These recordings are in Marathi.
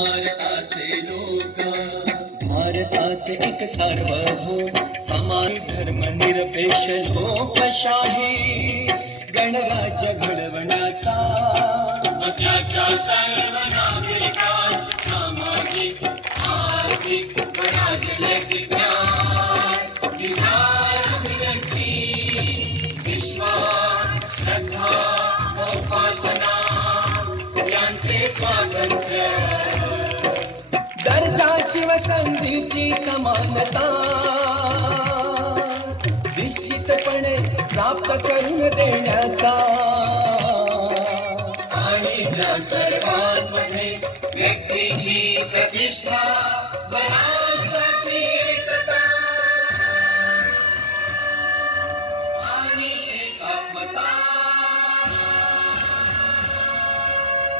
भारताचे लोक भारताचे एक सार्वभौम समान धर्मनिरपेक्ष लोकशाही गणराज्य घडवण्याचा त्याच्या सर्व नागरिकांस सामाजिक आर्थिक व राजनैतिक दर्जाची संधीची समानता. निश्चितपणे प्राप्त करून देण्याचा. आणि त्या सर्वांमध्ये व्यक्तीची प्रतिष्ठा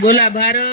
બોલા ભારત